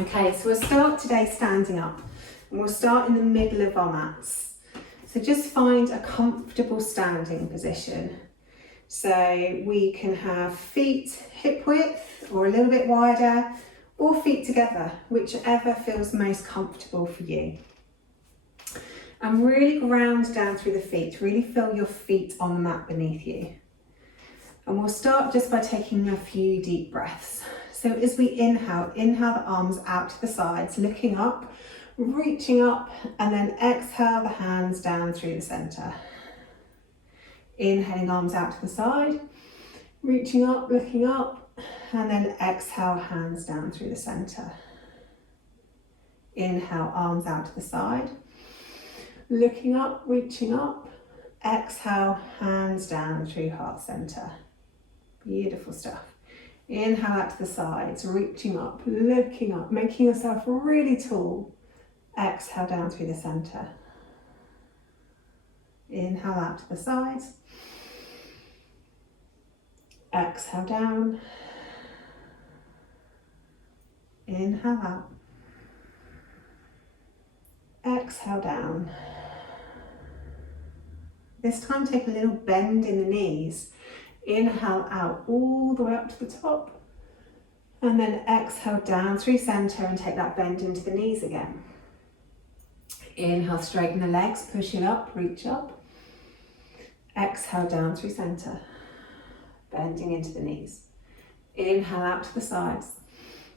Okay, so we'll start today standing up, and we'll start in the middle of our mats. So just find a comfortable standing position. So we can have feet hip width or a little bit wider, or feet together, whichever feels most comfortable for you. And really ground down through the feet, really feel your feet on the mat beneath you. And we'll start just by taking a few deep breaths. So as we inhale the arms out to the sides, looking up, reaching up, and then exhale the hands down through the centre. Inhaling arms out to the side, reaching up, looking up, and then exhale hands down through the centre. Inhale arms out to the side, looking up, reaching up, exhale hands down through heart centre. Beautiful stuff. Inhale out to the sides, reaching up, looking up, making yourself really tall. Exhale down through the centre. Inhale out to the sides. Exhale down. Inhale out. Exhale down. This time take a little bend in the knees. Inhale out all the way up to the top, and then exhale down through centre and take that bend into the knees again. Inhale, straighten the legs, push it up, reach up. Exhale down through centre, bending into the knees. Inhale out to the sides,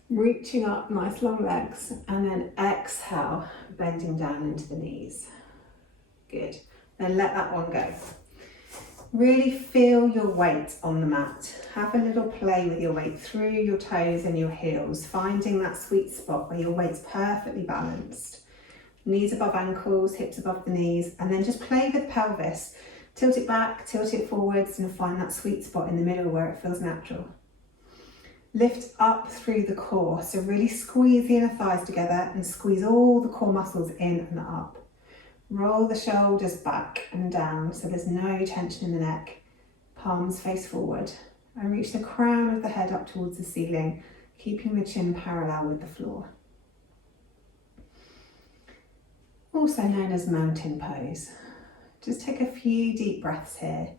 reaching up, nice long legs, and then exhale, bending down into the knees. Good. Then let that one go. Really feel your weight on the mat. Have a little play with your weight through your toes and your heels, finding that sweet spot where your weight's perfectly balanced. Knees above ankles, hips above the knees, and then just play with the pelvis. Tilt it back, tilt it forwards, and find that sweet spot in the middle where it feels natural. Lift up through the core, so really squeeze the inner thighs together and squeeze all the core muscles in and up. Roll the shoulders back and down so there's no tension in the neck. Palms face forward and reach the crown of the head up towards the ceiling, keeping the chin parallel with the floor. Also known as mountain pose. Just take a few deep breaths here.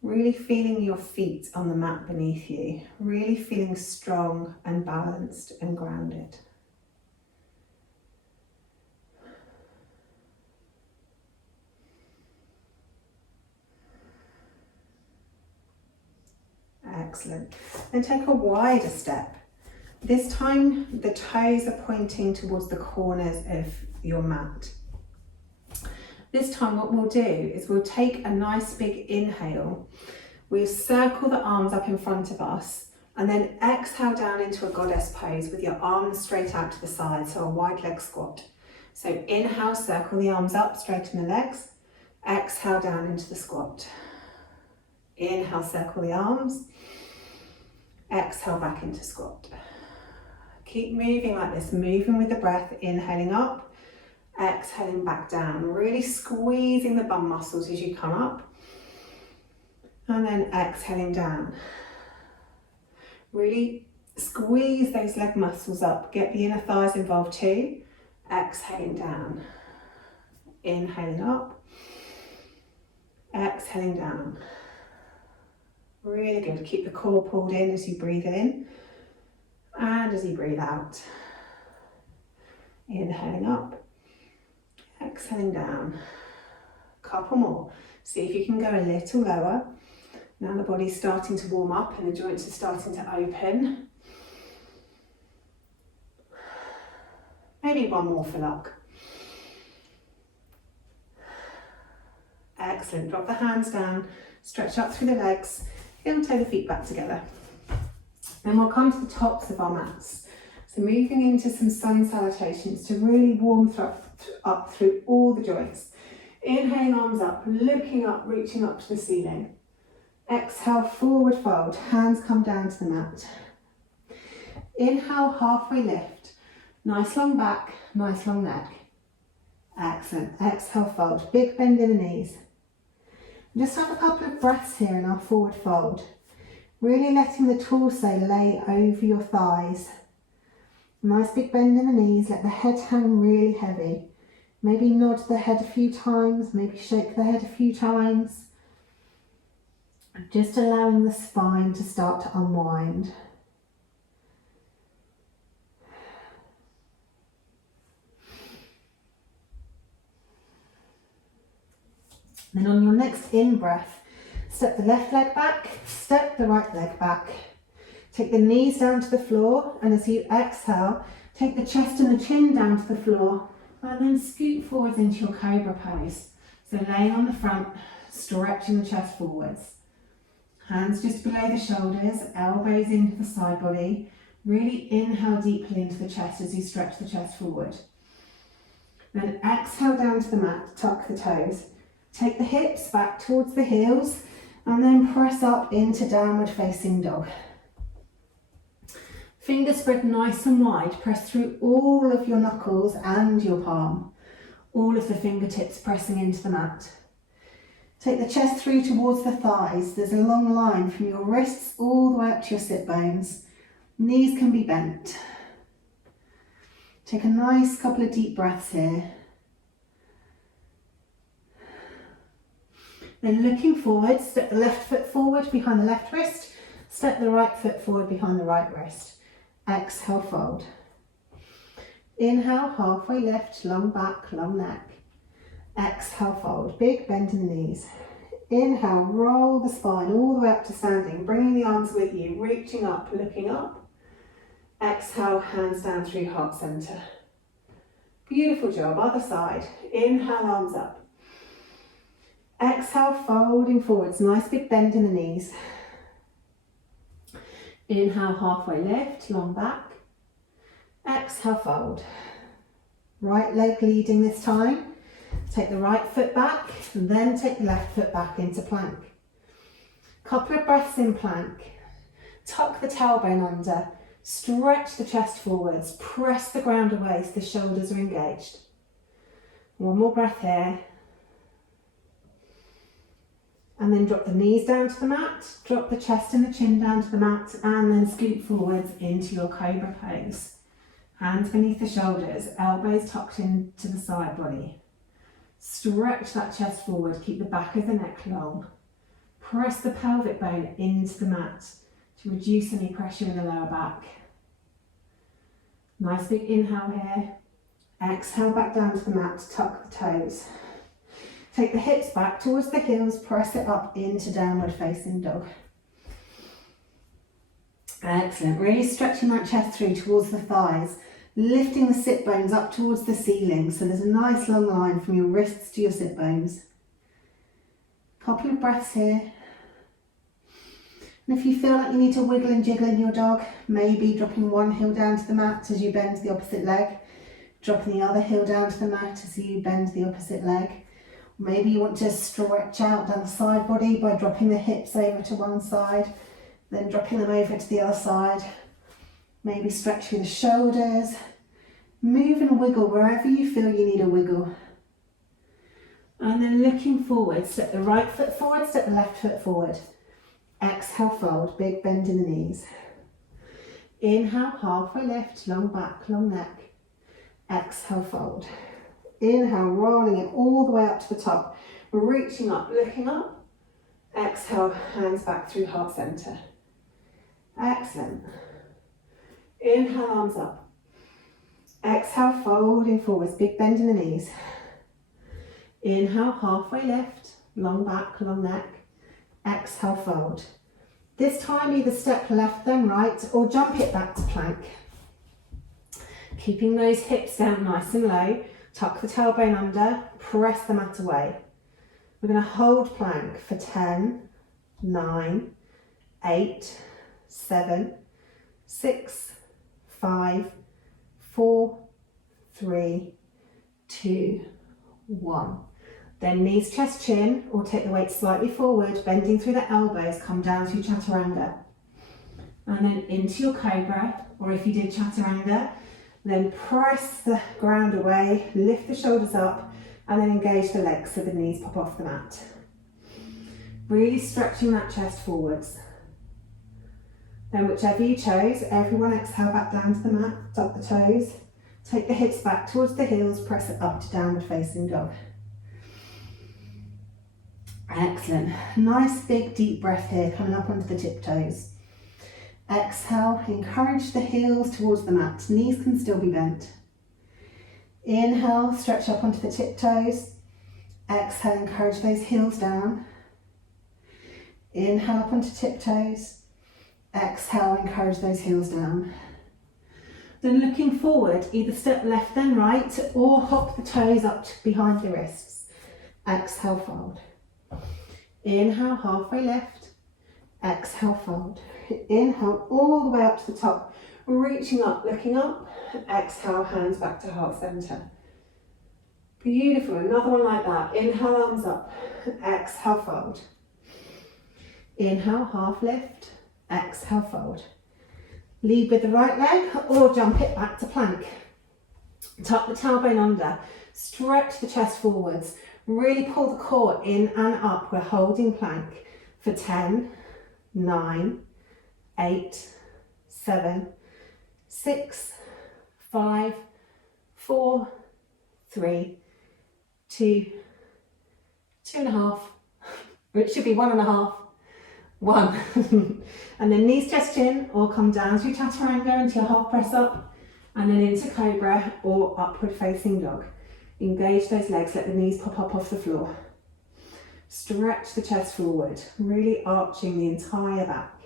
Really feeling your feet on the mat beneath you. Really feeling strong and balanced and grounded. Excellent. Then take a wider step. This time the toes are pointing towards the corners of your mat. This time what we'll do is we'll take a nice big inhale. We'll circle the arms up in front of us and then exhale down into a goddess pose with your arms straight out to the side, so a wide leg squat. So inhale, circle the arms up, straighten the legs. Exhale down into the squat. Inhale, circle the arms. Exhale back into squat. Keep moving like this, moving with the breath, inhaling up, exhaling back down, really squeezing the bum muscles as you come up, and then exhaling down. Really squeeze those leg muscles up, get the inner thighs involved too. Exhaling down, inhaling up, exhaling down. Really good. Keep the core pulled in as you breathe in and as you breathe out. Inhaling up, exhaling down. Couple more. See if you can go a little lower. Now the body's starting to warm up and the joints are starting to open. Maybe one more for luck. Excellent. Drop the hands down, stretch up through the legs. Heel toe the feet back together. Then we'll come to the tops of our mats. So moving into some sun salutations to really warm up through all the joints. Inhaling arms up, looking up, reaching up to the ceiling. Exhale, forward fold, hands come down to the mat. Inhale, halfway lift. Nice long back, nice long neck. Excellent. Exhale, fold, big bend in the knees. Just have a couple of breaths here in our forward fold. Really letting the torso lay over your thighs. Nice big bend in the knees, let the head hang really heavy. Maybe nod the head a few times, maybe shake the head a few times. Just allowing the spine to start to unwind. Then on your next in-breath, step the left leg back, step the right leg back. Take the knees down to the floor, and as you exhale, take the chest and the chin down to the floor, and then scoot forwards into your cobra pose. So laying on the front, stretching the chest forwards. Hands just below the shoulders, elbows into the side body. Really inhale deeply into the chest as you stretch the chest forward. Then exhale down to the mat, tuck the toes. Take the hips back towards the heels, and then press up into downward facing dog. Fingers spread nice and wide, press through all of your knuckles and your palm. All of the fingertips pressing into the mat. Take the chest through towards the thighs. There's a long line from your wrists all the way up to your sit bones. Knees can be bent. Take a nice couple of deep breaths here. Then looking forward, step the left foot forward behind the left wrist, step the right foot forward behind the right wrist. Exhale, fold. Inhale, halfway lift, long back, long neck. Exhale, fold. Big bend in the knees. Inhale, roll the spine all the way up to standing, bringing the arms with you, reaching up, looking up. Exhale, hands down through heart center. Beautiful job. Other side. Inhale, arms up. Exhale, folding forwards. Nice big bend in the knees. Inhale, halfway lift, long back. Exhale, fold. Right leg leading this time. Take the right foot back, and then take the left foot back into plank. Couple of breaths in plank. Tuck the tailbone under. Stretch the chest forwards. Press the ground away so the shoulders are engaged. One more breath here. And then drop the knees down to the mat, drop the chest and the chin down to the mat, and then scoot forwards into your cobra pose. Hands beneath the shoulders, elbows tucked into the side body. Stretch that chest forward, keep the back of the neck long. Press the pelvic bone into the mat to reduce any pressure in the lower back. Nice big inhale here. Exhale back down to the mat, tuck the toes. Take the hips back towards the heels, press it up into downward facing dog. Excellent, really stretching that chest through towards the thighs, lifting the sit bones up towards the ceiling so there's a nice long line from your wrists to your sit bones. Couple of breaths here. And if you feel like you need to wiggle and jiggle in your dog, maybe dropping one heel down to the mat as you bend the opposite leg, dropping the other heel down to the mat as you bend the opposite leg. Maybe you want to stretch out down the side body by dropping the hips over to one side, then dropping them over to the other side. Maybe stretch through the shoulders. Move and wiggle wherever you feel you need a wiggle. And then looking forward, step the right foot forward, step the left foot forward. Exhale, fold, big bend in the knees. Inhale, halfway lift, long back, long neck. Exhale, fold. Inhale, rolling it all the way up to the top. Reaching up, looking up. Exhale, hands back through heart center. Excellent. Inhale, arms up. Exhale, folding forwards, big bend in the knees. Inhale, halfway lift, long back, long neck. Exhale, fold. This time either step left then right or jump it back to plank. Keeping those hips down nice and low. Tuck the tailbone under, press the mat away. We're going to hold plank for 10, 9, 8, 7, 6, 5, 4, 3, 2, 1. Then knees, chest, chin, or take the weight slightly forward, bending through the elbows, come down to chaturanga. And then into your cobra, or if you did chaturanga, then press the ground away, lift the shoulders up, and then engage the legs so the knees pop off the mat. Really stretching that chest forwards. Then whichever you chose, everyone exhale back down to the mat, tuck the toes, take the hips back towards the heels, press it up to downward facing dog. Excellent. Nice big deep breath here, coming up onto the tiptoes. Exhale, encourage the heels towards the mat, knees can still be bent. Inhale, stretch up onto the tiptoes. Exhale, encourage those heels down. Inhale up onto tiptoes. Exhale, encourage those heels down. Then looking forward, either step left then right or hop the toes up behind the wrists. Exhale, fold. Inhale, halfway lift. Exhale, fold. Inhale all the way up to the top, reaching up, looking up. Exhale, hands back to heart center. Beautiful, another one like that. Inhale, arms up. Exhale, fold. Inhale, half lift. Exhale, fold. Lead with the right leg or jump it back to plank. Tuck the tailbone under. Stretch the chest forwards. Really pull the core in and up. We're holding plank for 10, 9, 8, 7, 6, 5, 4, 3, 2, 2.5. It should be 1.5. 1. And then knees, chest, chin, or come down through chaturanga into your half press up, and then into cobra or upward facing dog. Engage those legs, let the knees pop up off the floor. Stretch the chest forward, really arching the entire back.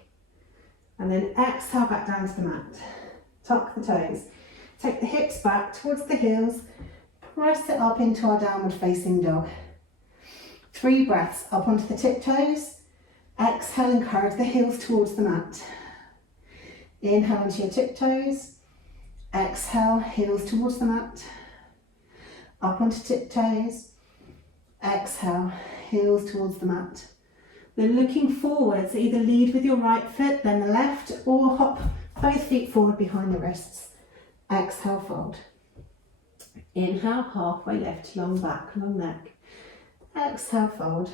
And then exhale back down to the mat. Tuck the toes. Take the hips back towards the heels. Press it up into our downward facing dog. 3 breaths up onto the tiptoes. Exhale, encourage the heels towards the mat. Inhale onto your tiptoes. Exhale, heels towards the mat. Up onto tiptoes. Exhale, heels towards the mat. Then looking forwards, either lead with your right foot, then the left, or hop both feet forward behind the wrists. Exhale, fold. Inhale, halfway lift, long back, long neck. Exhale, fold.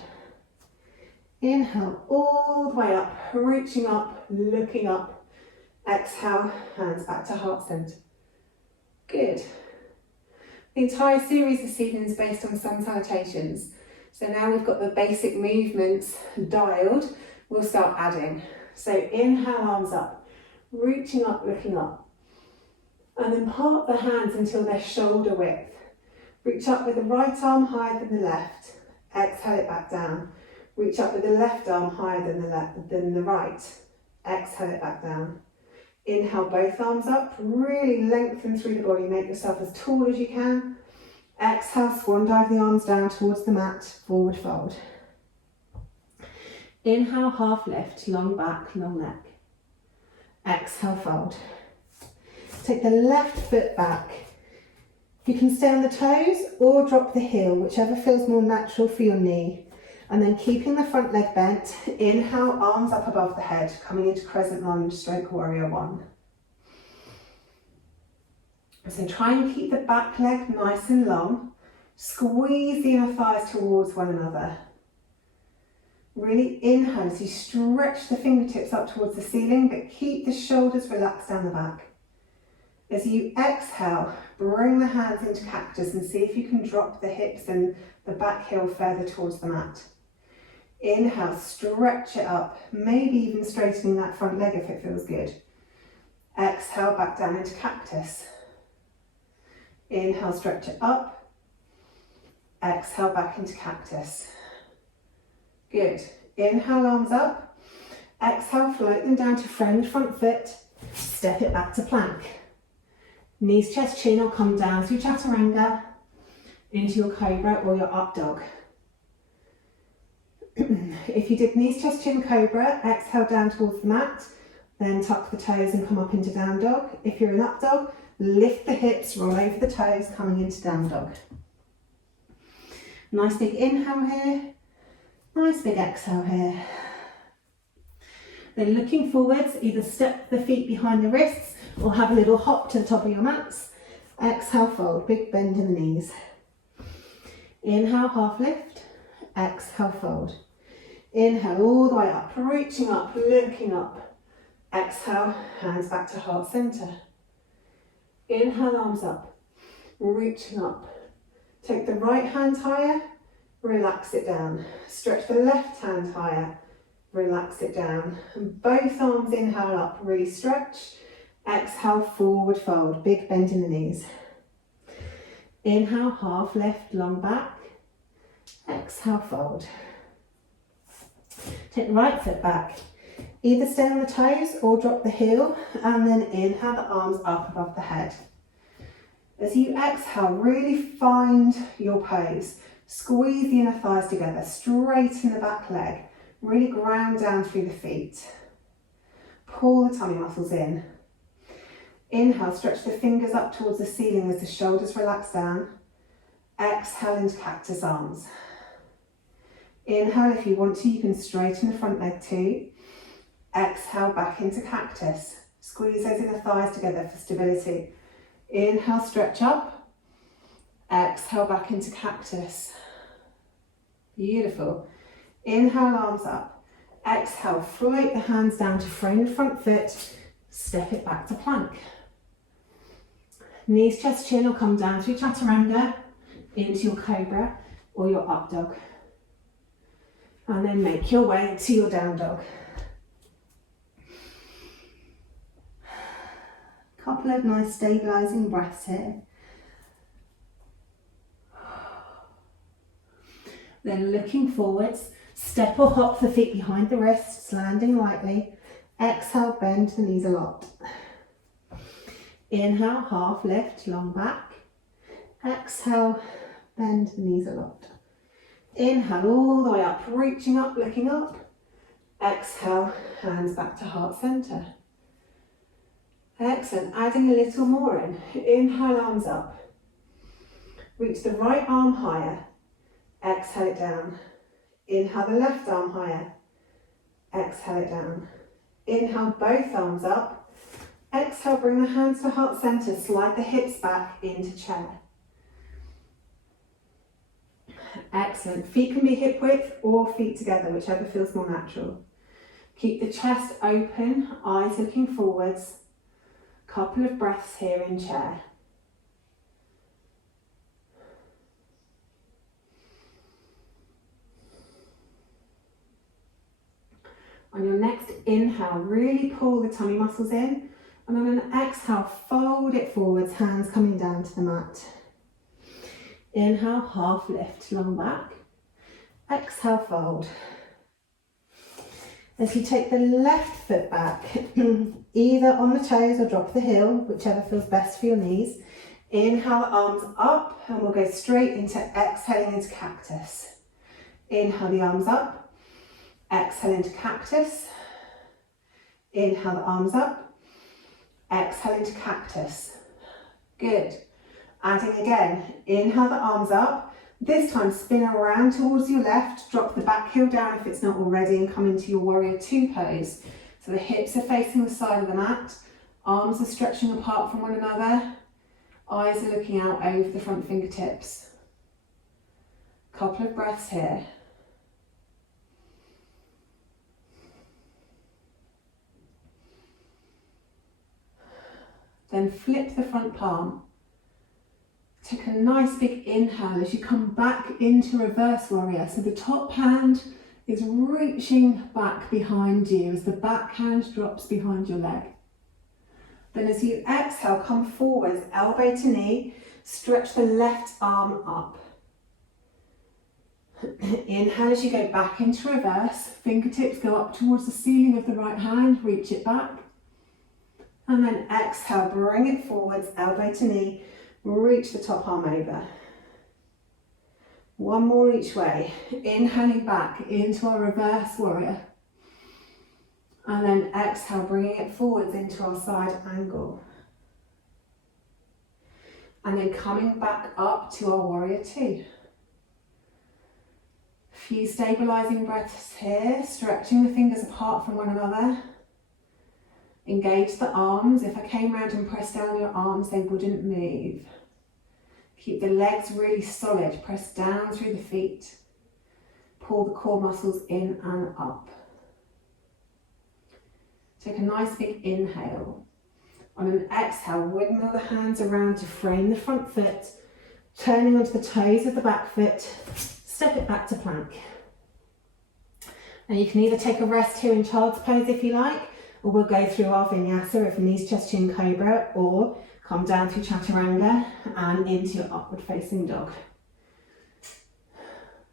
Inhale, all the way up, reaching up, looking up. Exhale, hands back to heart center. Good. The entire series this evening is based on sun salutations. So now we've got the basic movements dialed, we'll start adding. So inhale, arms up, reaching up, looking up. And then part the hands until they're shoulder width. Reach up with the right arm higher than the left. Exhale it back down. Reach up with the left arm higher than the right. Exhale it back down. Inhale, both arms up, really lengthen through the body, make yourself as tall as you can. Exhale, swan dive the arms down towards the mat, forward fold. Inhale, half lift, long back, long neck. Exhale, fold. Take the left foot back. You can stay on the toes or drop the heel, whichever feels more natural for your knee. And then keeping the front leg bent, inhale, arms up above the head, coming into crescent lunge, stroke warrior 1. So try and keep the back leg nice and long. Squeeze the inner thighs towards one another. Really inhale as you stretch the fingertips up towards the ceiling, but keep the shoulders relaxed down the back. As you exhale, bring the hands into cactus and see if you can drop the hips and the back heel further towards the mat. Inhale, stretch it up, maybe even straightening that front leg if it feels good. Exhale, back down into cactus. Inhale, stretch it up. Exhale, back into cactus. Good. Inhale, arms up. Exhale, float them down to friend front foot. Step it back to plank. Knees, chest, chin, or come down through chaturanga into your cobra or your up dog. If you did knees, chest, chin, cobra, exhale down towards the mat, then tuck the toes and come up into down dog. If you're in up dog, lift the hips, roll over the toes, coming into down dog. Nice big inhale here, nice big exhale here. Then looking forwards, either step the feet behind the wrists or have a little hop to the top of your mats. Exhale, fold, big bend in the knees. Inhale, half lift. Exhale, fold. Inhale all the way up, reaching up, looking up. Exhale, hands back to heart center. Inhale, arms up, reaching up. Take the right hand higher, relax it down. Stretch the left hand higher, relax it down. And both arms inhale up, really stretch. Exhale, forward fold, big bend in the knees. Inhale, half lift, long back. Exhale, fold. Take the right foot back. Either stay on the toes or drop the heel, and then inhale the arms up above the head. As you exhale, really find your pose. Squeeze the inner thighs together, straighten the back leg. Really ground down through the feet. Pull the tummy muscles in. Inhale, stretch the fingers up towards the ceiling as the shoulders relax down. Exhale into cactus arms. Inhale, if you want to, you can straighten the front leg too. Exhale, back into cactus. Squeeze those inner thighs together for stability. Inhale, stretch up. Exhale, back into cactus. Beautiful. Inhale, arms up. Exhale, float the hands down to frame the front foot. Step it back to plank. Knees, chest, chin will come down through chaturanga into your cobra or your up dog. And then make your way to your down dog. Couple of nice stabilizing breaths here. Then looking forwards, step or hop the feet behind the wrists, landing lightly. Exhale, bend the knees a lot. Inhale, half lift, long back. Exhale, bend the knees a lot. Inhale all the way up, reaching up, looking up. Exhale, hands back to heart center. Excellent, adding a little more in. Inhale, arms up. Reach the right arm higher. Exhale it down. Inhale the left arm higher. Exhale it down. Inhale both arms up. Exhale, bring the hands to heart center. Slide the hips back into chair. Excellent. Feet can be hip width or feet together, whichever feels more natural. Keep the chest open, eyes looking forwards. Couple of breaths here in chair. On your next inhale, really pull the tummy muscles in, and on an exhale, fold it forwards, hands coming down to the mat. Inhale, half lift, long back. Exhale, fold. As you take the left foot back, either on the toes or drop the heel, whichever feels best for your knees. Inhale, arms up, and we'll go straight into exhaling into cactus. Inhale the arms up, exhale into cactus. Inhale the arms up, exhale into cactus. Good. Adding again, inhale the arms up. This time spin around towards your left, drop the back heel down if it's not already, and come into your warrior two pose. So the hips are facing the side of the mat, arms are stretching apart from one another, eyes are looking out over the front fingertips. Couple of breaths here. Then flip the front palm. Take a nice big inhale as you come back into reverse warrior. So the top hand is reaching back behind you as the back hand drops behind your leg. Then as you exhale, come forwards, elbow to knee, stretch the left arm up. Inhale as you go back into reverse, fingertips go up towards the ceiling of the right hand, reach it back. And then exhale, bring it forwards, elbow to knee, reach the top arm over. One more each way. Inhaling back into our reverse warrior. And then exhale, bringing it forwards into our side angle. And then coming back up to our warrior two. Few stabilizing breaths here, stretching the fingers apart from one another. Engage the arms. If I came round and pressed down your arms, they wouldn't move. Keep the legs really solid. Press down through the feet. Pull the core muscles in and up. Take a nice big inhale. On an exhale, windmill the hands around to frame the front foot, turning onto the toes of the back foot, step it back to plank. And you can either take a rest here in child's pose if you like, or we'll go through our vinyasa of knees, chest, chin, cobra, or come down through chaturanga and into your upward facing dog.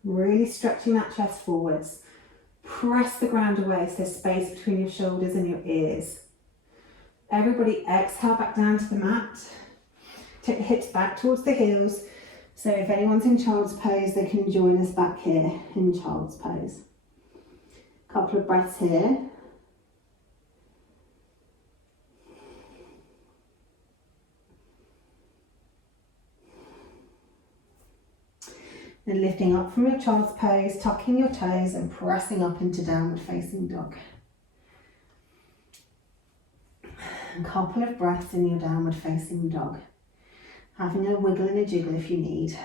Really stretching that chest forwards. Press the ground away so there's space between your shoulders and your ears. Everybody exhale back down to the mat. Take the hips back towards the heels. So if anyone's in child's pose, they can join us back here in child's pose. Couple of breaths here. Then lifting up from your child's pose, tucking your toes and pressing up into downward facing dog. A couple of breaths in your downward facing dog. Having a wiggle and a jiggle if you need.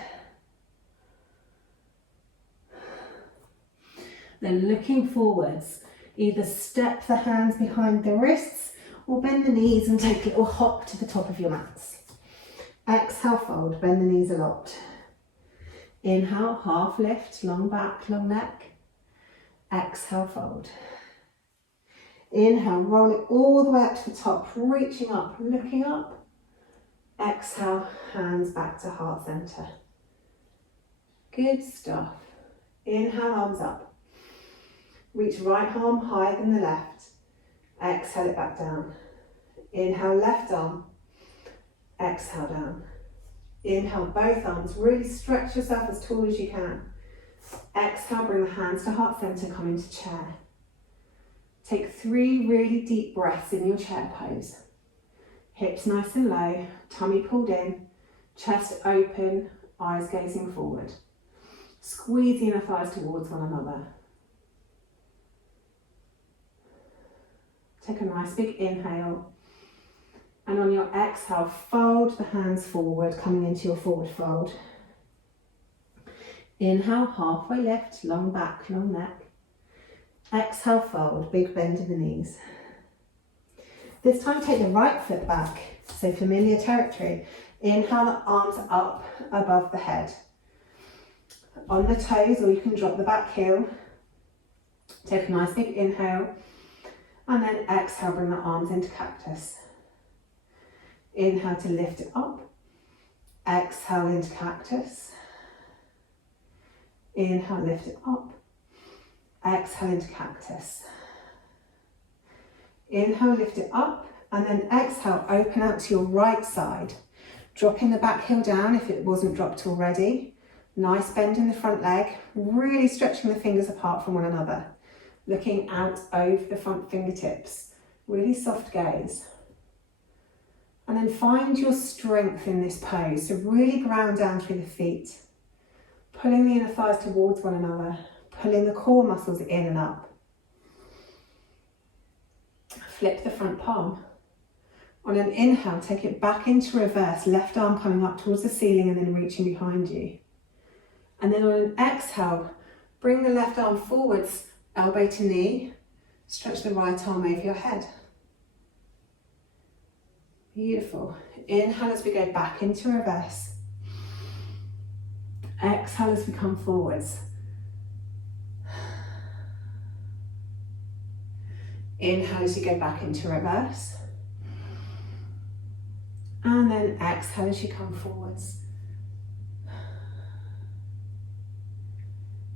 Then looking forwards, either step the hands behind the wrists or bend the knees and take a little hop to the top of your mats. Exhale, fold, bend the knees a lot. Inhale, half lift, long back, long neck. Exhale, fold. Inhale, roll it all the way up to the top, reaching up, looking up. Exhale, hands back to heart center. Good stuff. Inhale, arms up. Reach right arm higher than the left. Exhale it back down. Inhale, left arm. Exhale, down. Inhale, both arms. Really stretch yourself as tall as you can. Exhale, bring the hands to heart center, come into chair. Take 3 really deep breaths in your chair pose. Hips nice and low, tummy pulled in, chest open, eyes gazing forward. Squeeze the inner thighs towards one another. Take a nice big inhale. And on your exhale, fold the hands forward, coming into your forward fold. Inhale, halfway lift, long back, long neck. Exhale, fold, big bend in the knees. This time take the right foot back, so familiar territory. Inhale, the arms up above the head. On the toes, or you can drop the back heel. Take a nice big inhale, and then exhale, bring the arms into cactus. Inhale to lift it up. Exhale into cactus. Inhale, lift it up. Exhale into cactus. Inhale, lift it up, and then exhale, open out to your right side. Dropping the back heel down if it wasn't dropped already. Nice bend in the front leg, really stretching the fingers apart from one another. Looking out over the front fingertips. Really soft gaze. And then find your strength in this pose. So really ground down through the feet. Pulling the inner thighs towards one another. Pulling the core muscles in and up. Flip the front palm. On an inhale, take it back into reverse. Left arm coming up towards the ceiling and then reaching behind you. And then on an exhale, bring the left arm forwards, elbow to knee. Stretch the right arm over your head. Beautiful. Inhale as we go back into reverse. Exhale as we come forwards. Inhale as you go back into reverse. And then exhale as you come forwards.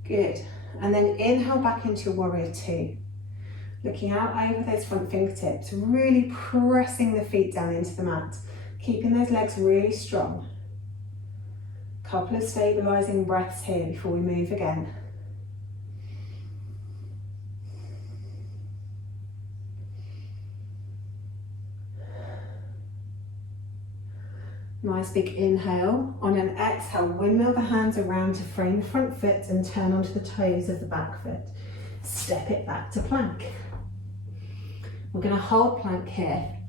Good. And then inhale back into your warrior two. Looking out over those front fingertips, really pressing the feet down into the mat, keeping those legs really strong. Couple of stabilizing breaths here before we move again. Nice big inhale. On an exhale, windmill the hands around to frame the front foot and turn onto the toes of the back foot. Step it back to plank. We're going to hold plank here.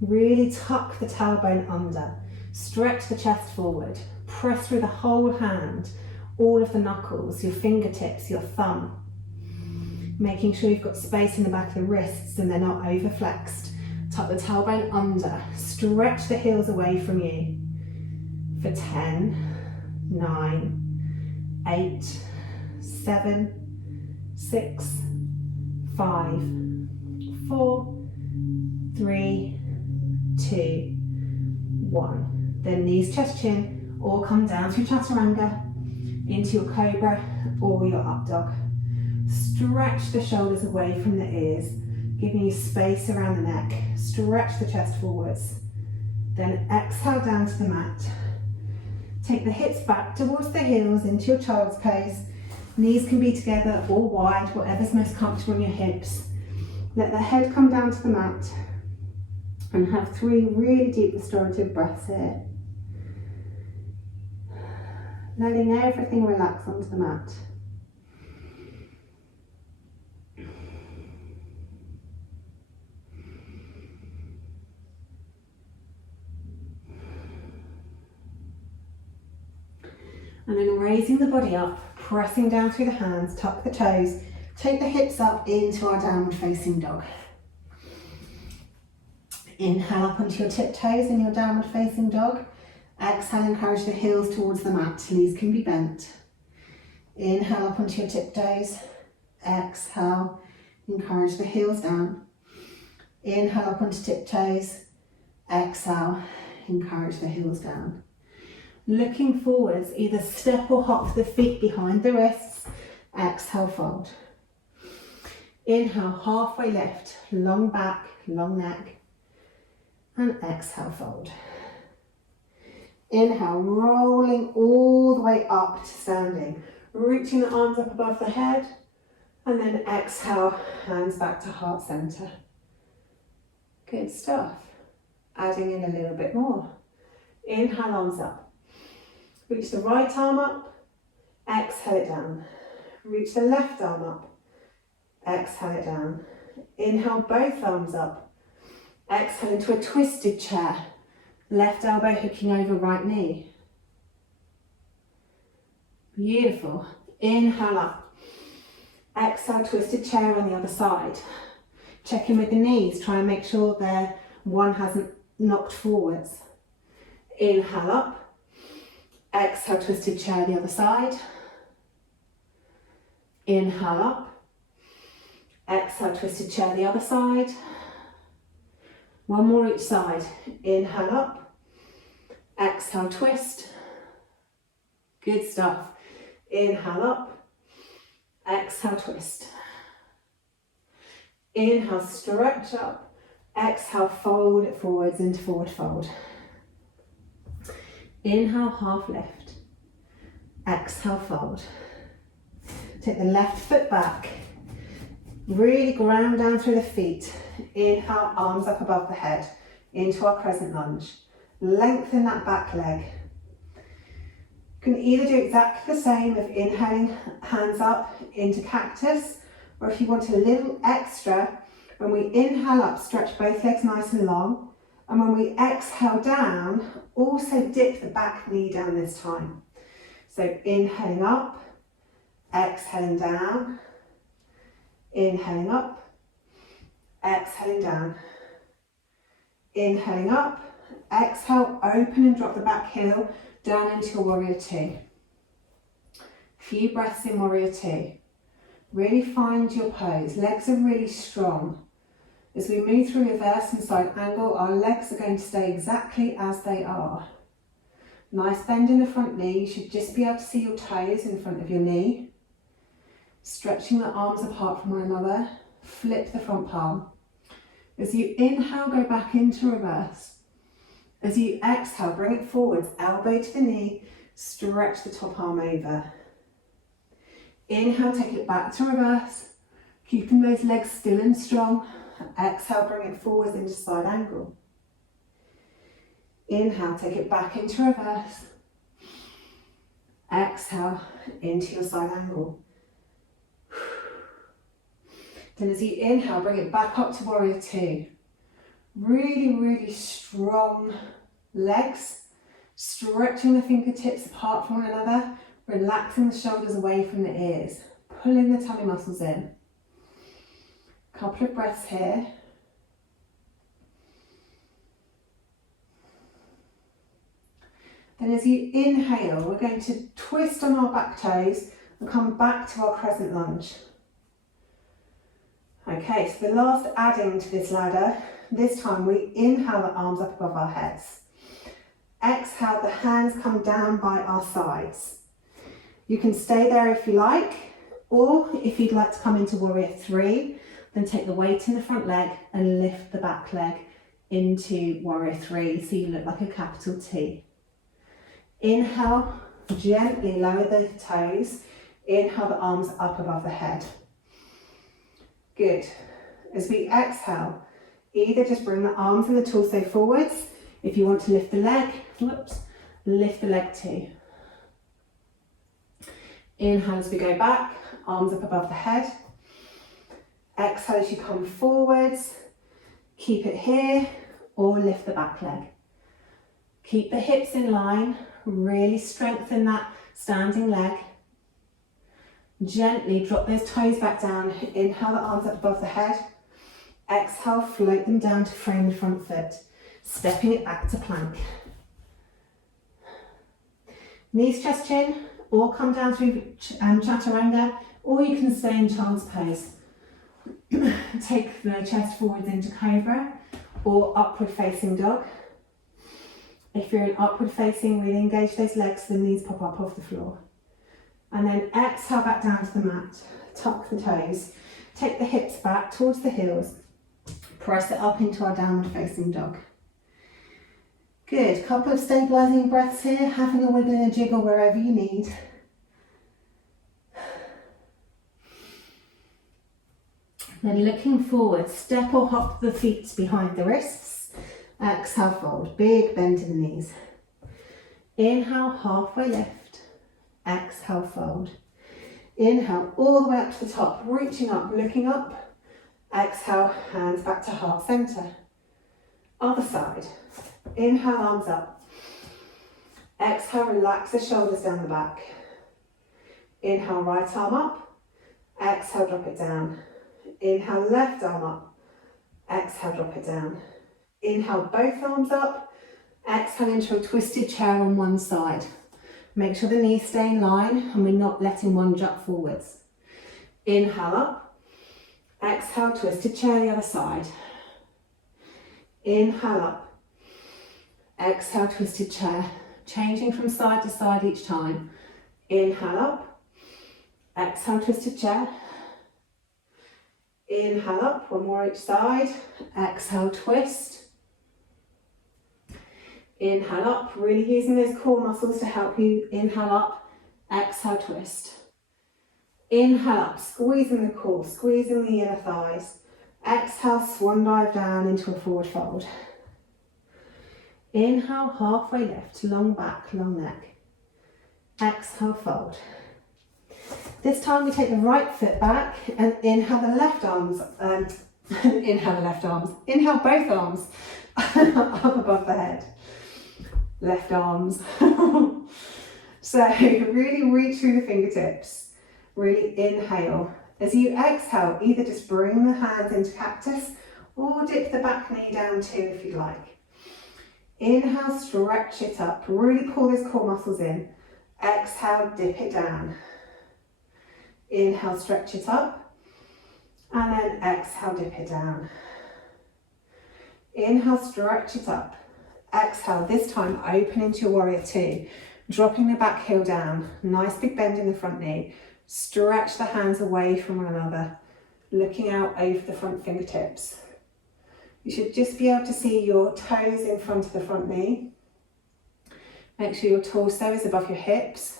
Really tuck the tailbone under. Stretch the chest forward. Press through the whole hand, all of the knuckles, your fingertips, your thumb. Making sure you've got space in the back of the wrists and they're not over flexed. Tuck the tailbone under, stretch the heels away from you for 10, 9, 8, 7, 6, 5, 4, 3, 2, 1. Then knees, chest, chin, all come down through chaturanga into your cobra or your up dog. Stretch the shoulders away from the ears, giving you space around the neck. Stretch the chest forwards. Then exhale down to the mat. Take the hips back towards the heels into your child's pose. Knees can be together or wide, whatever's most comfortable in your hips. Let the head come down to the mat and have 3 really deep restorative breaths here. Letting everything relax onto the mat. And then raising the body up, pressing down through the hands, tuck the toes, take the hips up into our downward facing dog. Inhale up onto your tiptoes in your downward facing dog. Exhale, encourage the heels towards the mat, knees can be bent. Inhale up onto your tiptoes. Exhale, encourage the heels down. Inhale up onto tiptoes. Exhale, encourage the heels down. Looking forwards, either step or hop the feet behind the wrists. Exhale, fold. Inhale, halfway lift, long back, long neck. And exhale, fold. Inhale, rolling all the way up to standing. Reaching the arms up above the head. And then exhale, hands back to heart center. Good stuff. Adding in a little bit more. Inhale, arms up. Reach the right arm up, exhale it down. Reach the left arm up, exhale it down. Inhale, both arms up. Exhale into a twisted chair. Left elbow hooking over right knee. Beautiful. Inhale up. Exhale, twisted chair on the other side. Check in with the knees. Try and make sure one hasn't knocked forwards. Inhale up. Exhale, twisted chair the other side. Inhale up. Exhale, twisted chair the other side. One more each side. Inhale up. Exhale, twist. Good stuff. Inhale up. Exhale, twist. Inhale, stretch up. Exhale, fold it forwards into forward fold. Inhale, half lift. Exhale, fold. Take the left foot back. Really ground down through the feet. Inhale, arms up above the head into our crescent lunge. Lengthen that back leg. You can either do exactly the same of inhaling, hands up into cactus, or if you want a little extra, when we inhale up, stretch both legs nice and long. And when we exhale down, also dip the back knee down this time. So inhaling up, exhaling down, inhaling up, exhaling down, inhaling up, exhale, open and drop the back heel down into your warrior 2. Few breaths in warrior 2. Really find your pose, legs are really strong. As we move through reverse and side angle, our legs are going to stay exactly as they are. Nice bend in the front knee. You should just be able to see your toes in front of your knee. Stretching the arms apart from one another. Flip the front palm. As you inhale, go back into reverse. As you exhale, bring it forwards, elbow to the knee, stretch the top arm over. Inhale, take it back to reverse, keeping those legs still and strong. Exhale, bring it forwards into side angle. Inhale, take it back into reverse. Exhale, into your side angle. Then as you inhale, bring it back up to warrior 2. Really, really strong legs. Stretching the fingertips apart from one another. Relaxing the shoulders away from the ears. Pulling the tummy muscles in. Couple of breaths here. Then as you inhale, we're going to twist on our back toes and come back to our crescent lunge. Okay, so the last adding to this ladder, this time we inhale the arms up above our heads. Exhale, the hands come down by our sides. You can stay there if you like, or if you'd like to come into warrior 3, then take the weight in the front leg and lift the back leg into warrior 3 so you look like a capital T. Inhale, gently lower the toes. Inhale the arms up above the head. Good. As we exhale, either just bring the arms and the torso forwards. If you want to lift the leg, lift the leg too. Inhale as we go back, arms up above the head. Exhale as you come forwards. Keep it here or lift the back leg. Keep the hips in line, really strengthen that standing leg. Gently drop those toes back down. Inhale the arms up above the head. Exhale, float them down to frame the front foot, stepping it back to plank. Knees, chest, chin, or come down through chaturanga, or you can stay in child's pose. Take the chest forwards into cobra or upward facing dog. If you're in upward facing, really engage those legs so the knees pop up off the floor. And then exhale back down to the mat, tuck the toes, take the hips back towards the heels, press it up into our downward facing dog. Good, couple of stabilising breaths here, having a wiggle and a jiggle wherever you need. Then looking forward, step or hop the feet behind the wrists. Exhale, fold, big bend in the knees. Inhale, halfway lift. Exhale, fold. Inhale, all the way up to the top, reaching up, looking up. Exhale, hands back to heart center. Other side. Inhale, arms up. Exhale, relax the shoulders down the back. Inhale, right arm up. Exhale, drop it down. Inhale, left arm up. Exhale, drop it down. Inhale, both arms up. Exhale into a twisted chair on one side. Make sure the knees stay in line and we're not letting one jut forwards. Inhale up. Exhale, twisted chair the other side. Inhale up. Exhale, twisted chair. Changing from side to side each time. Inhale up. Exhale, twisted chair. Inhale up, one more each side. Exhale, twist. Inhale up, really using those core muscles to help you. Inhale up, exhale, twist. Inhale up, squeezing the core, squeezing the inner thighs. Exhale, swan dive down into a forward fold. Inhale, halfway lift, long back, long neck. Exhale, fold. This time we take the right foot back and inhale the left arms, inhale both arms up above the head. Left arms. So really reach through the fingertips, really inhale. As you exhale, either just bring the hands into cactus or dip the back knee down too if you like. Inhale, stretch it up, really pull those core muscles in. Exhale, dip it down. Inhale, stretch it up, and then exhale, dip it down. Inhale, stretch it up. Exhale, this time open into your warrior 2, dropping the back heel down, nice big bend in the front knee. Stretch the hands away from one another, looking out over the front fingertips. You should just be able to see your toes in front of the front knee. Make sure your torso is above your hips.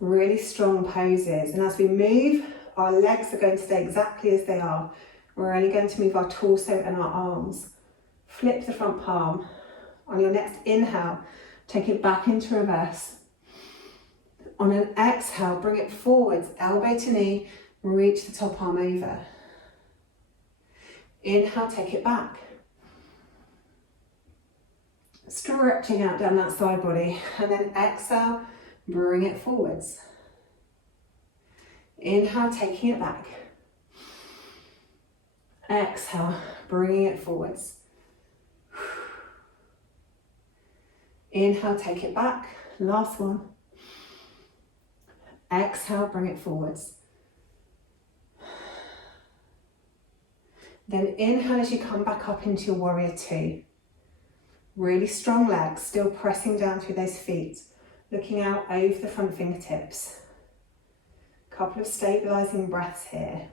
Really strong poses, and as we move, our legs are going to stay exactly as they are. We're only going to move our torso and our arms. Flip the front palm. On your next inhale, take it back into reverse. On an exhale, bring it forwards, elbow to knee, reach the top arm over. Inhale, take it back. Stretching out down that side body, and then exhale, bring it forwards. Inhale, taking it back. Exhale, bringing it forwards. Inhale, take it back. Last one. Exhale, bring it forwards. Then inhale as you come back up into your warrior two. Really strong legs, still pressing down through those feet, looking out over the front fingertips. Couple of stabilizing breaths here.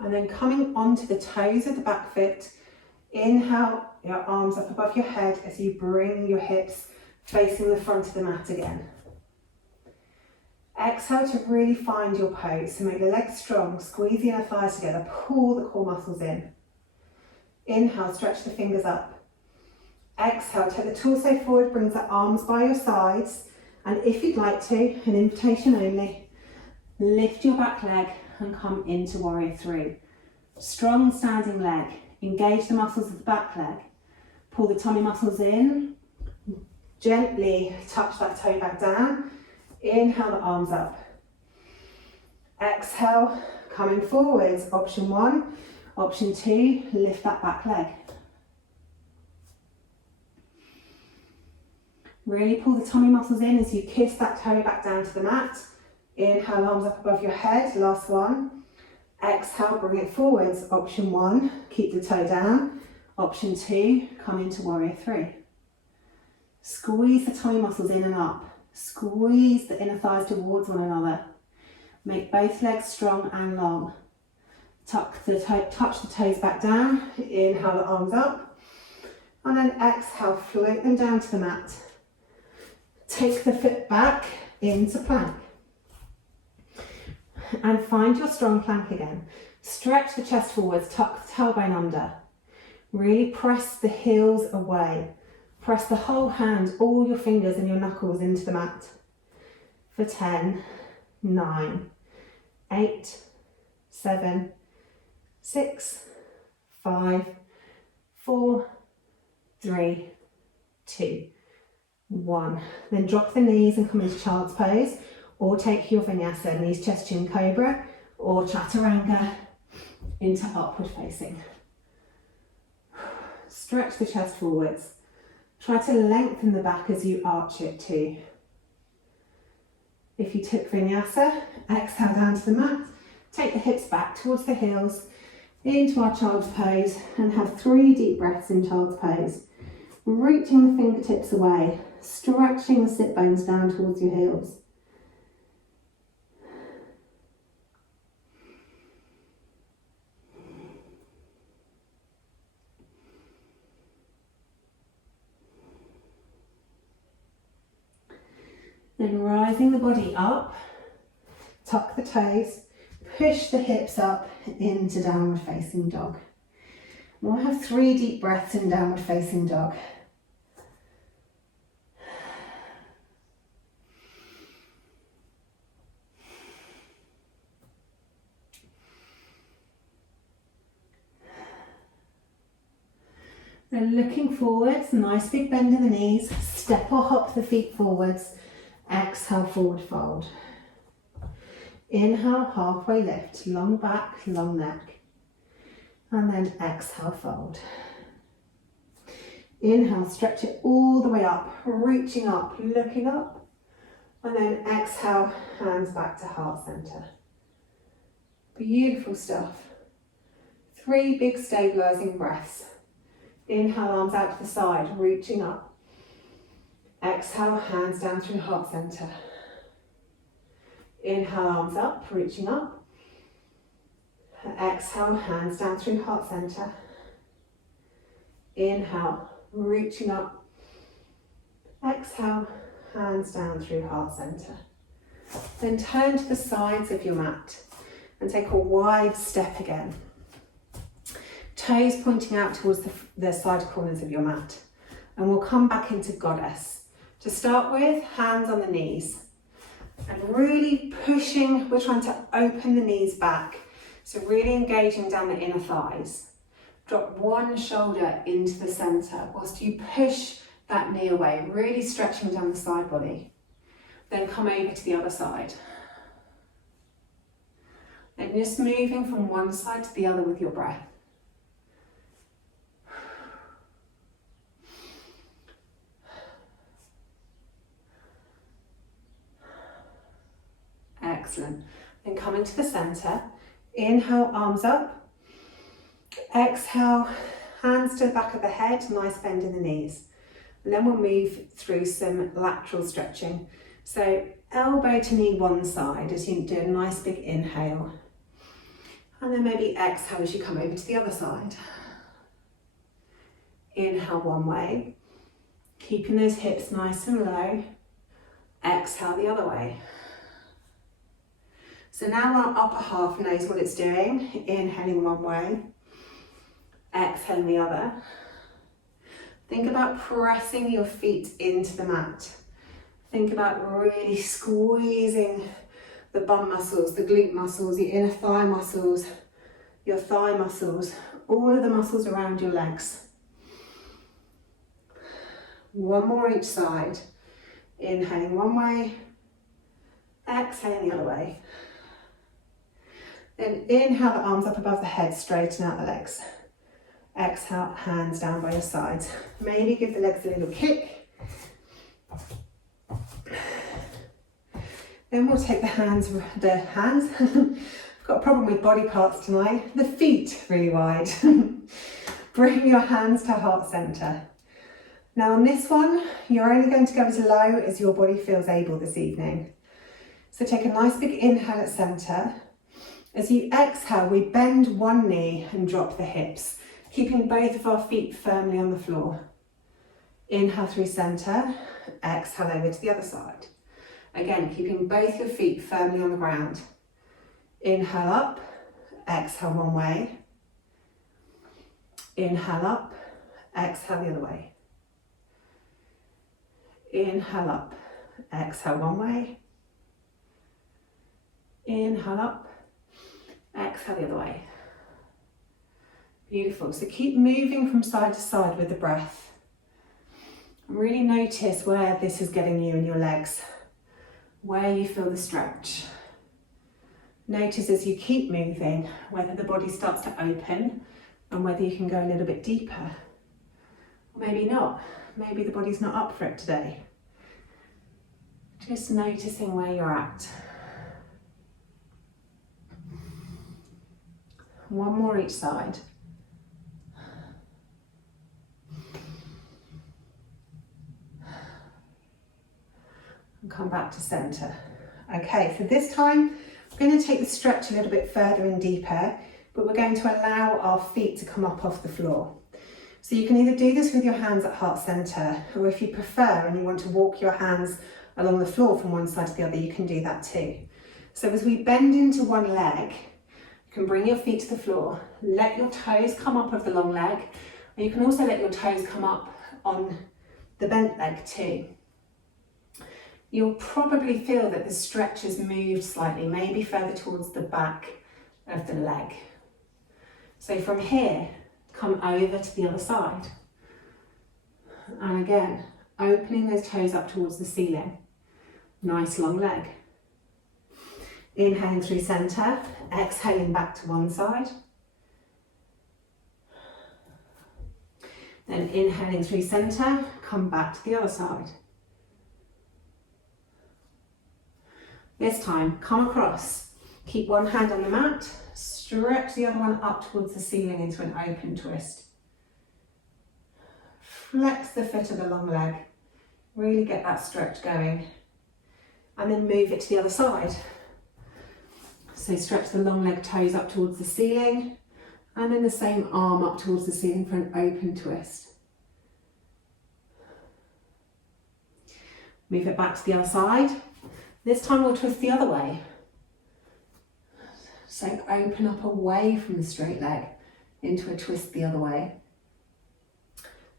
And then coming onto the toes of the back foot, inhale your arms up above your head as you bring your hips facing the front of the mat again. Exhale to really find your pose, so make the legs strong, squeeze the inner thighs together, pull the core muscles in. Inhale, stretch the fingers up. Exhale, take the torso forward, bring the arms by your sides, and if you'd like to, an invitation only, lift your back leg and come into warrior three. Strong standing leg, engage the muscles of the back leg, pull the tummy muscles in, gently touch that toe back down. Inhale the arms up. Exhale, coming forwards. Option one. Option two, lift that back leg. Really pull the tummy muscles in as you kiss that toe back down to the mat. Inhale, arms up above your head. Last one. Exhale, bring it forwards. Option one, keep the toe down. Option two, come into warrior three. Squeeze the tummy muscles in and up. Squeeze the inner thighs towards one another. Make both legs strong and long. Touch the toes back down. Inhale the arms up. And then exhale, float them down to the mat. Take the foot back into plank. And find your strong plank again. Stretch the chest forwards, tuck the tailbone under. Really press the heels away. Press the whole hand, all your fingers and your knuckles into the mat. For 10, 9, 8, 7, 6, 5, 4, 3, 2, 1. Then drop the knees and come into child's pose, or take your vinyasa, knees, chest, chin, cobra, or chaturanga into upward facing. Stretch the chest forwards. Try to lengthen the back as you arch it too. If you took vinyasa, exhale down to the mat, take the hips back towards the heels, into our child's pose, and have 3 deep breaths in child's pose. Reaching the fingertips away, stretching the sit bones down towards your heels. Then rising the body up, tuck the toes, push the hips up into downward facing dog. We'll have 3 deep breaths in downward facing dog. Then looking forwards, nice big bend in the knees, step or hop the feet forwards. Exhale, forward fold. Inhale, halfway lift, long back, long neck. And then exhale, fold. Inhale, stretch it all the way up, reaching up, looking up. And then exhale, hands back to heart center. Beautiful stuff. 3 big stabilizing breaths. Inhale, arms out to the side, reaching up. Exhale, hands down through heart center. Inhale, arms up, reaching up. Exhale, hands down through heart center. Inhale, reaching up. Exhale, hands down through heart center. Then turn to the sides of your mat and take a wide step again. Toes pointing out towards the side corners of your mat. And we'll come back into goddess. To start with, hands on the knees. And really pushing, we're trying to open the knees back. So really engaging down the inner thighs. Drop one shoulder into the center whilst you push that knee away, really stretching down the side body. Then come over to the other side. And just moving from one side to the other with your breath. Excellent. Then come into the center. Inhale, arms up. Exhale, hands to the back of the head, nice bend in the knees. And then we'll move through some lateral stretching. So elbow to knee one side as you do a nice big inhale. And then maybe exhale as you come over to the other side. Inhale one way, keeping those hips nice and low. Exhale the other way. So now our upper half knows what it's doing. Inhaling one way, exhaling the other. Think about pressing your feet into the mat. Think about really squeezing the bum muscles, the glute muscles, the inner thigh muscles, your thigh muscles, all of the muscles around your legs. One more each side. Inhaling one way, exhaling the other way. Then inhale the arms up above the head, straighten out the legs. Exhale, hands down by your sides. Maybe give the legs a little kick. Then we'll take the hands, I've got a problem with body parts tonight. The feet really wide. Bring your hands to heart center. Now on this one, you're only going to go as low as your body feels able this evening. So take a nice big inhale at center. As you exhale, we bend one knee and drop the hips, keeping both of our feet firmly on the floor. Inhale through center, exhale over to the other side. Again, keeping both your feet firmly on the ground. Inhale up, exhale one way. Inhale up, exhale the other way. Inhale up, exhale one way. Inhale up, exhale the other way. Beautiful. So keep moving from side to side with the breath. And really notice where this is getting you in your legs, where you feel the stretch. Notice as you keep moving whether the body starts to open and whether you can go a little bit deeper. Or maybe not. Maybe the body's not up for it today. Just noticing where you're at. One more each side. And come back to center. Okay, so this time we're going to take the stretch a little bit further and deeper, but we're going to allow our feet to come up off the floor. So you can either do this with your hands at heart center, or if you prefer and you want to walk your hands along the floor from one side to the other, you can do that too. So as we bend into one leg, you can bring your feet to the floor, let your toes come up of the long leg, and you can also let your toes come up on the bent leg too. You'll probably feel that the stretch has moved slightly, maybe further towards the back of the leg. So from here, come over to the other side. And again, opening those toes up towards the ceiling. Nice long leg. Inhaling through center, exhaling back to one side. Then inhaling through center, come back to the other side. This time, come across. Keep one hand on the mat, stretch the other one up towards the ceiling into an open twist. Flex the foot of the long leg. Really get that stretch going. And then move it to the other side. So stretch the long leg toes up towards the ceiling, and then the same arm up towards the ceiling for an open twist. Move it back to the other side. This time we'll twist the other way. So open up away from the straight leg into a twist the other way.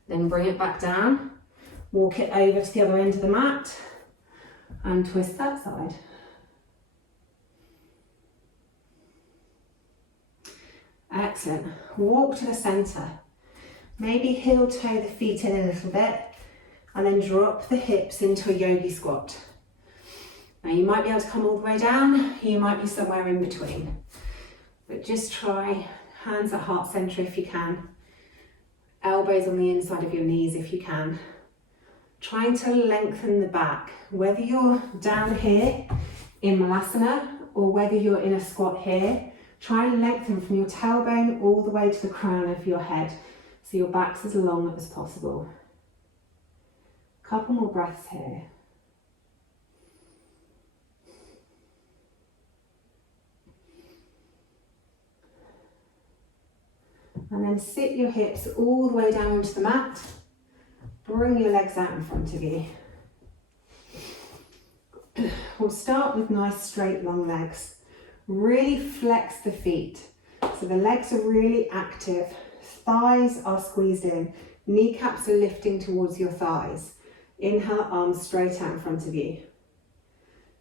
Then bring it back down, walk it over to the other end of the mat and twist that side. Excellent. Walk to the center. Maybe heel toe the feet in a little bit and then drop the hips into a yogi squat. Now you might be able to come all the way down, you might be somewhere in between. But just try hands at heart center if you can. Elbows on the inside of your knees if you can. Trying to lengthen the back, whether you're down here in Malasana or whether you're in a squat here. Try and lengthen from your tailbone all the way to the crown of your head, so your back's as long as possible. Couple more breaths here. And then sit your hips all the way down onto the mat. Bring your legs out in front of you. We'll start with nice straight long legs. Really flex the feet. So the legs are really active. Thighs are squeezed in. Kneecaps are lifting towards your thighs. Inhale, arms straight out in front of you.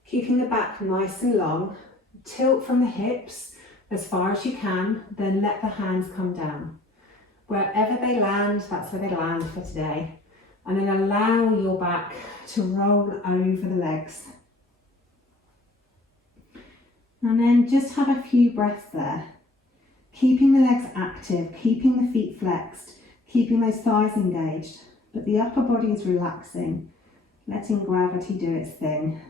Keeping the back nice and long. Tilt from the hips as far as you can, then let the hands come down. Wherever they land, that's where they land for today. And then allow your back to roll over the legs. And then just have a few breaths there. Keeping the legs active, keeping the feet flexed, keeping those thighs engaged, but the upper body is relaxing, letting gravity do its thing.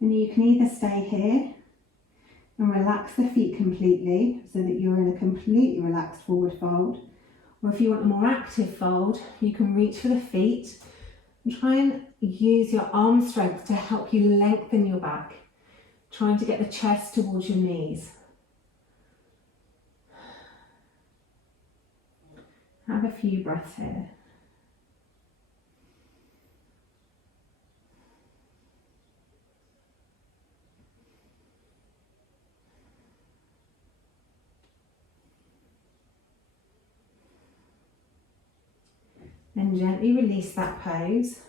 And you can either stay here and relax the feet completely so that you're in a completely relaxed forward fold, or if you want a more active fold, you can reach for the feet and try and use your arm strength to help you lengthen your back, trying to get the chest towards your knees. Have a few breaths here. Then gently release that pose.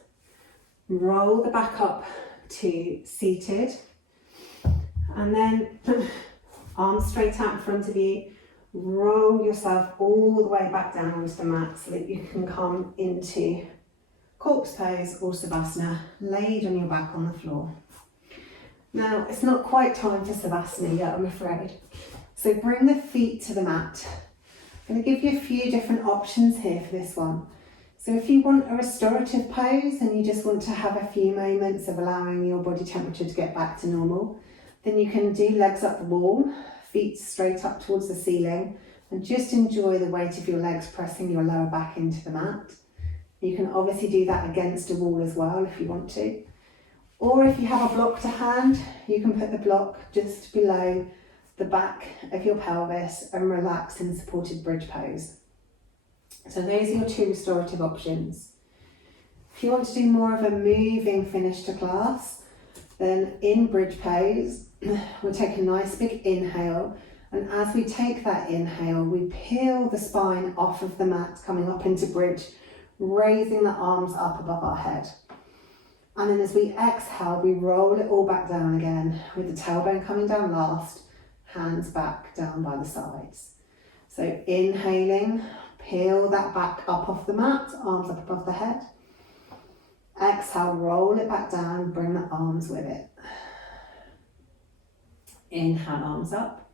Roll the back up to seated. And then arms straight out in front of you. Roll yourself all the way back down onto the mat so that you can come into corpse pose or savasana, laid on your back on the floor. Now, it's not quite time for savasana yet, I'm afraid. So bring the feet to the mat. I'm going to give you a few different options here for this one. So if you want a restorative pose and you just want to have a few moments of allowing your body temperature to get back to normal, then you can do legs up the wall, feet straight up towards the ceiling, and just enjoy the weight of your legs pressing your lower back into the mat. You can obviously do that against a wall as well if you want to. Or if you have a block to hand, you can put the block just below the back of your pelvis and relax in supported bridge pose. So those are your two restorative options. If you want to do more of a moving finish to class, then in bridge pose, we'll take a nice big inhale, and as we take that inhale, we peel the spine off of the mat, coming up into bridge, raising the arms up above our head. And then as we exhale, we roll it all back down again, with the tailbone coming down last, hands back down by the sides. So inhaling, peel that back up off the mat, arms up above the head. Exhale, roll it back down, bring the arms with it. Inhale, arms up.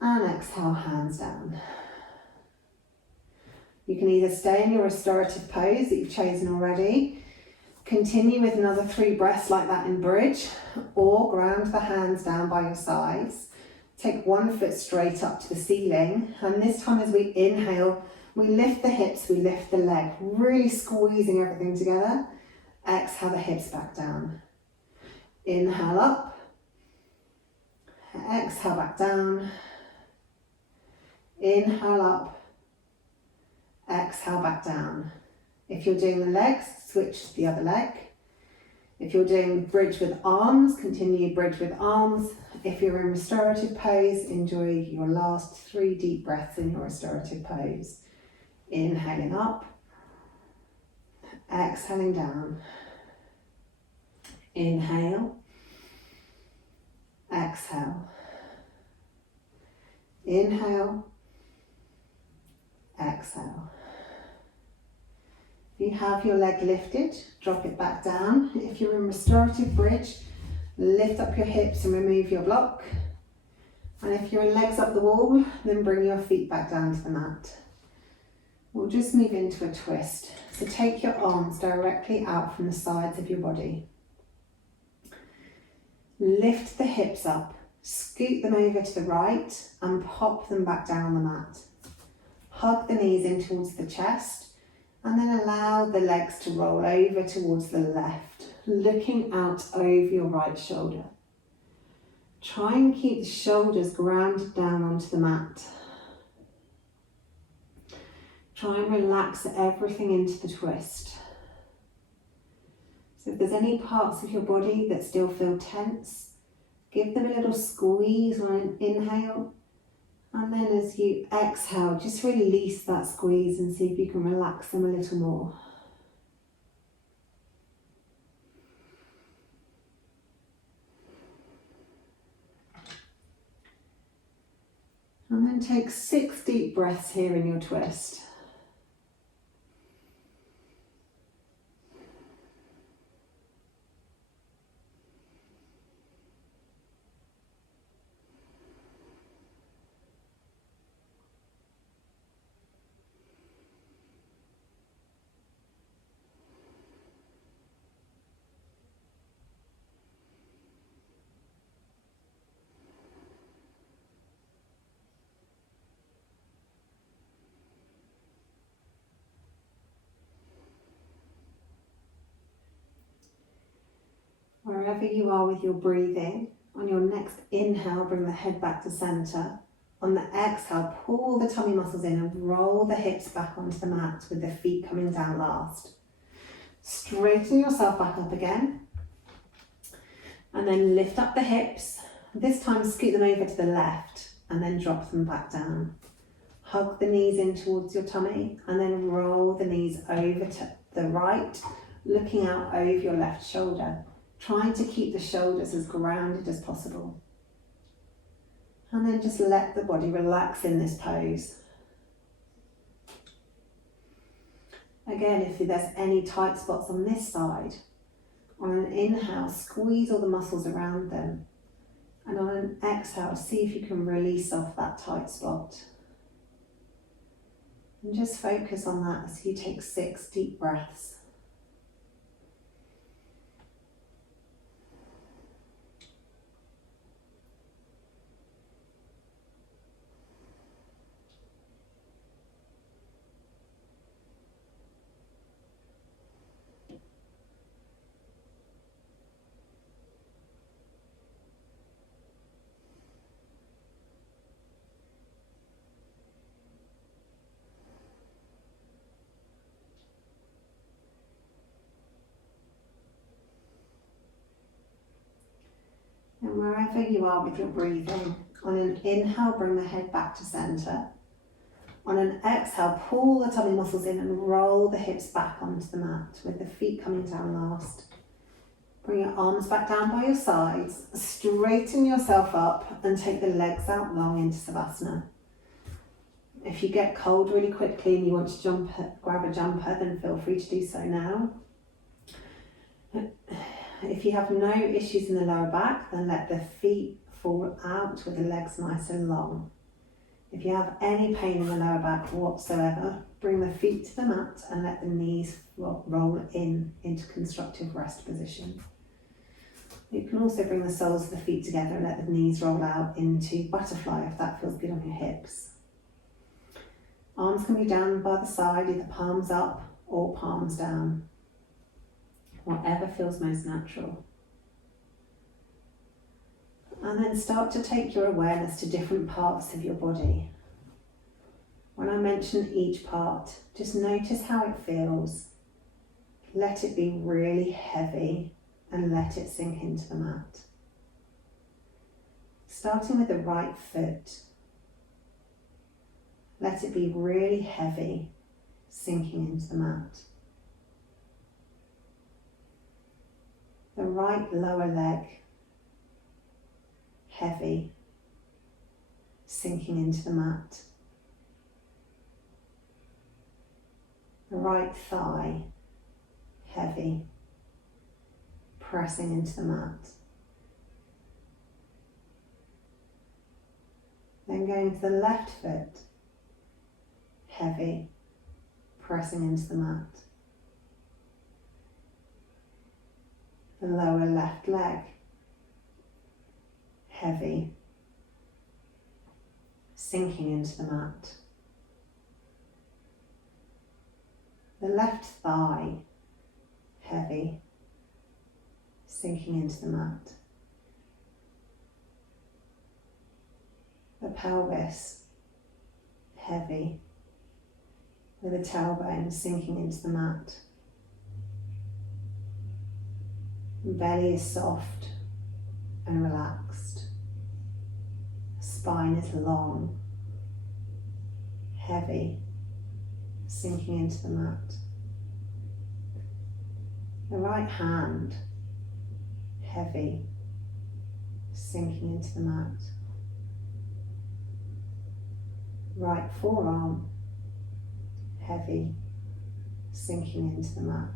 And exhale, hands down. You can either stay in your restorative pose that you've chosen already, continue with another 3 breaths like that in bridge, or ground the hands down by your sides. Take one foot straight up to the ceiling, and this time as we inhale, we lift the hips, we lift the leg, really squeezing everything together. Exhale the hips back down. Inhale up. Exhale back down. Inhale up. Exhale back down. If you're doing the legs, switch to the other leg. If you're doing bridge with arms, continue bridge with arms. If you're in restorative pose, enjoy your last 3 deep breaths in your restorative pose. Inhaling up, exhaling down. Inhale, exhale. Inhale, exhale. If you have your leg lifted, drop it back down. If you're in restorative bridge, lift up your hips and remove your block. And if you're in legs up the wall, then bring your feet back down to the mat. We'll just move into a twist. So take your arms directly out from the sides of your body. Lift the hips up, scoot them over to the right and pop them back down on the mat. Hug the knees in towards the chest and then allow the legs to roll over towards the left, looking out over your right shoulder. Try and keep the shoulders grounded down onto the mat. Try and relax everything into the twist. So if there's any parts of your body that still feel tense, give them a little squeeze on an inhale. And then as you exhale, just release that squeeze and see if you can relax them a little more. And then take 6 deep breaths here in your twist. Wherever you are with your breathing, on your next inhale, bring the head back to center. On the exhale, pull the tummy muscles in and roll the hips back onto the mat with the feet coming down last. Straighten yourself back up again. And then lift up the hips. This time scoot them over to the left and then drop them back down. Hug the knees in towards your tummy and then roll the knees over to the right, looking out over your left shoulder. Trying to keep the shoulders as grounded as possible. And then just let the body relax in this pose. Again, if there's any tight spots on this side, on an inhale, squeeze all the muscles around them. And on an exhale, see if you can release off that tight spot. And just focus on that as you take 6 deep breaths. And wherever you are with your breathing, on an inhale, bring the head back to center. On an exhale, pull the tummy muscles in and roll the hips back onto the mat with the feet coming down last. Bring your arms back down by your sides, straighten yourself up and take the legs out long into Savasana. If you get cold really quickly and you want to grab a jumper, then feel free to do so now. If you have no issues in the lower back, then let the feet fall out with the legs nice and long. If you have any pain in the lower back whatsoever, bring the feet to the mat and let the knees roll into constructive rest position. You can also bring the soles of the feet together and let the knees roll out into butterfly if that feels good on your hips. Arms can be down by the side, either palms up or palms down. Whatever feels most natural. And then start to take your awareness to different parts of your body. When I mention each part, just notice how it feels. Let it be really heavy and let it sink into the mat. Starting with the right foot. Let it be really heavy, sinking into the mat. The right lower leg, heavy, sinking into the mat. The right thigh, heavy, pressing into the mat. Then going to the left foot, heavy, pressing into the mat. The lower left leg, heavy, sinking into the mat. The left thigh, heavy, sinking into the mat. The pelvis, heavy, with the tailbone sinking into the mat. Belly is soft and relaxed. Spine is long, heavy, sinking into the mat. The right hand, heavy, sinking into the mat. Right forearm, heavy, sinking into the mat.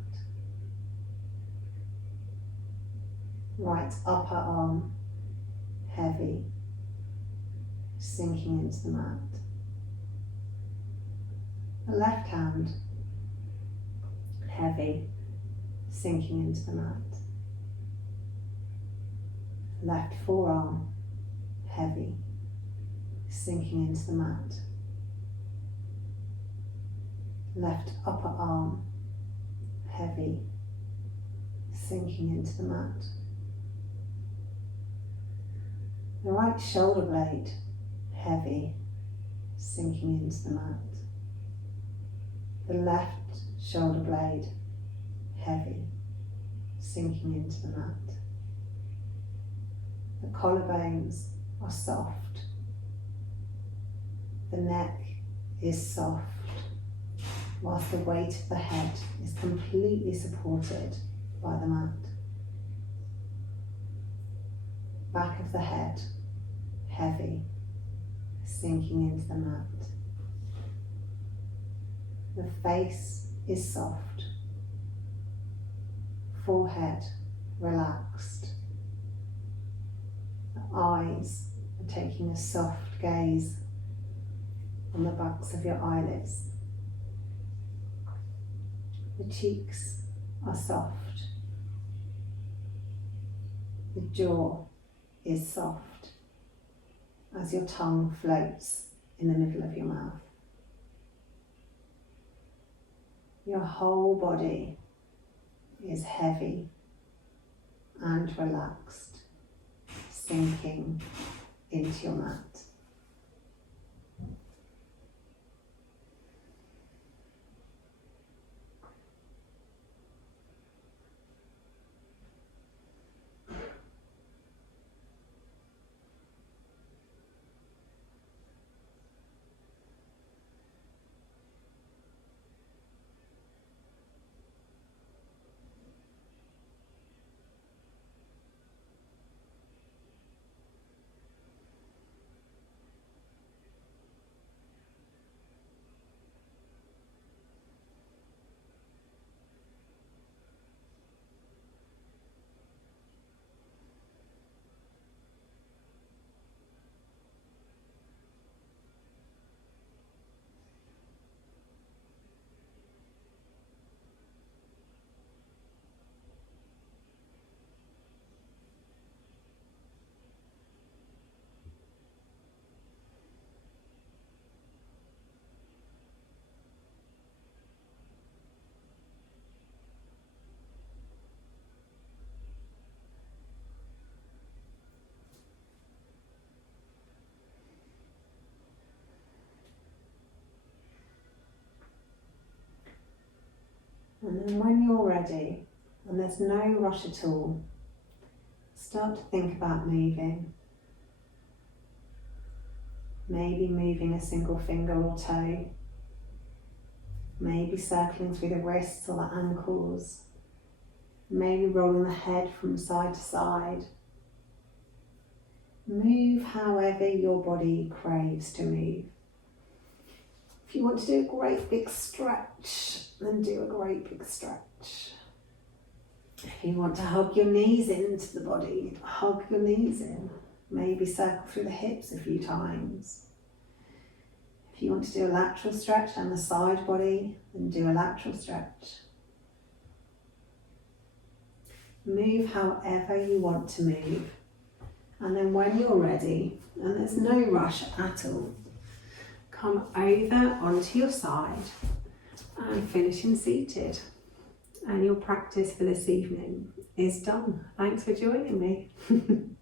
Right upper arm, heavy, sinking into the mat. The left hand, heavy, sinking into the mat. Left forearm, heavy, sinking into the mat. Left upper arm, heavy, sinking into the mat. The right shoulder blade, heavy, sinking into the mat. The left shoulder blade, heavy, sinking into the mat. The collarbones are soft. The neck is soft, whilst the weight of the head is completely supported by the mat. Back of the head, heavy, sinking into the mat. The face is soft, forehead relaxed. The eyes are taking a soft gaze on the backs of your eyelids. The cheeks are soft. The jaw is soft as your tongue floats in the middle of your mouth. Your whole body is heavy and relaxed, sinking into your mat. And then when you're ready, and there's no rush at all, start to think about moving. Maybe moving a single finger or toe. Maybe circling through the wrists or the ankles. Maybe rolling the head from side to side. Move however your body craves to move. If you want to do a great big stretch, then do a great big stretch. If you want to hug your knees into the body, hug your knees in. Maybe circle through the hips a few times. If you want to do a lateral stretch down the side body, then do a lateral stretch. Move however you want to move. And then when you're ready, and there's no rush at all, come over onto your side and finishing seated. And your practice for this evening is done. Thanks for joining me.